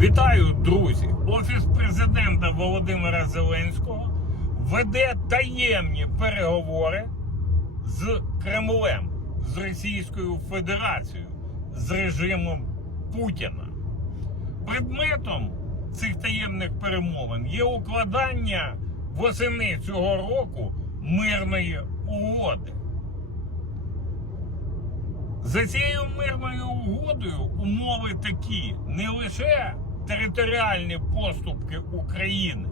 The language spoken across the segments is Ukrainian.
Вітаю, друзі! Офіс президента Володимира Зеленського веде таємні переговори з Кремлем, з Російською Федерацією, з режимом Путіна. Предметом цих таємних перемовин є укладання восени цього року мирної угоди. За цією мирною угодою умови такі не лише територіальні поступки України,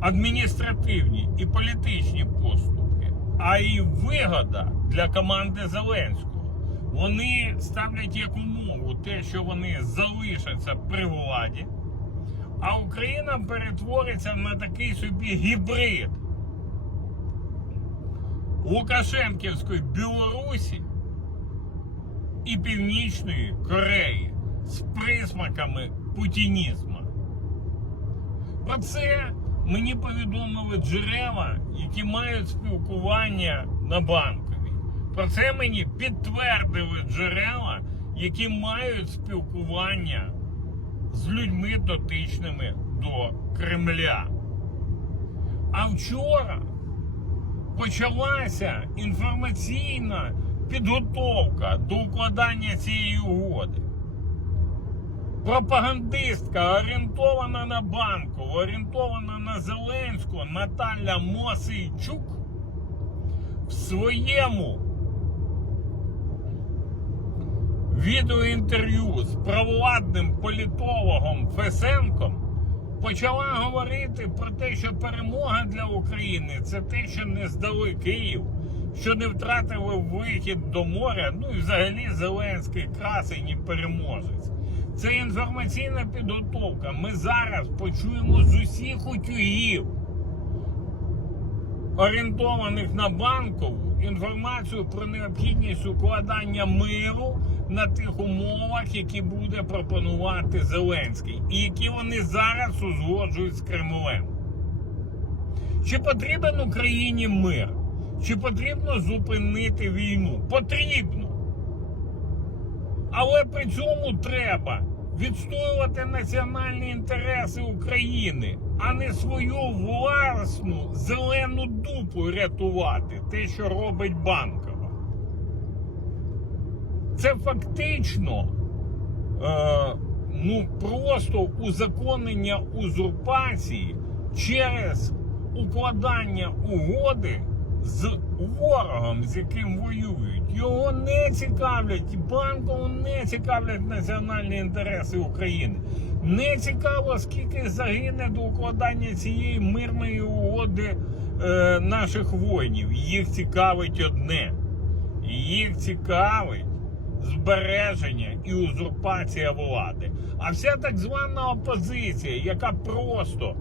адміністративні і політичні поступки, а й вигода для команди Зеленського. Вони ставлять як умову те, що вони залишаться при владі, а Україна перетвориться на такий собі гібрид Лукашенківської Білорусі і Північної Кореї з присмаками путінізму. Про це мені повідомили джерела, які мають спілкування на банковій. Про це мені підтвердили джерела, які мають спілкування з людьми дотичними до Кремля. А вчора почалася інформаційна підготовка до укладання цієї угоди. Пропагандистка орієнтована на банку, орієнтована на Зеленського Наталя Мосейчук в своєму відеоінтерв'ю з провладним політологом Фесенком почала говорити про те, що перемога для України це те, що не здали Київ, що не втратили вихід до моря. Ну і взагалі Зеленський красень і переможець. Це інформаційна підготовка. Ми зараз почуємо з усіх утюгів, орієнтованих на банкову, інформацію про необхідність укладання миру на тих умовах, які буде пропонувати Зеленський, і які вони зараз узгоджують з Кремлем. Чи потрібен Україні мир? Чи потрібно зупинити війну? Потрібно. Але при цьому треба відстоювати національні інтереси України, а не свою власну зелену дупу рятувати, те, що робить банкова. Це фактично е, ну, просто узаконення узурпації через укладання угоди з ворогом, з яким воюють. Його не цікавлять, банкову не цікавлять національні інтереси України. Не цікаво, скільки загине до укладання цієї мирної угоди е, наших воїнів. Їх цікавить одне. Їх цікавить збереження і узурпація влади. А вся так звана опозиція, яка просто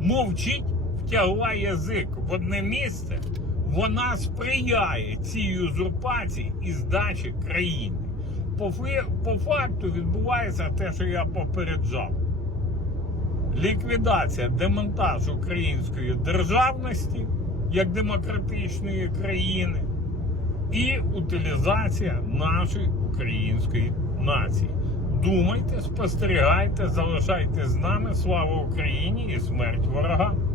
мовчить, втягла язик в одне місце, вона сприяє цій узурпації і здачі країни. По, по факту відбувається те, що я попереджав. Ліквідація, демонтаж української державності як демократичної країни і утилізація нашої української нації. Думайте, спостерігайте, залишайте з нами. Слава Україні і смерть ворогам!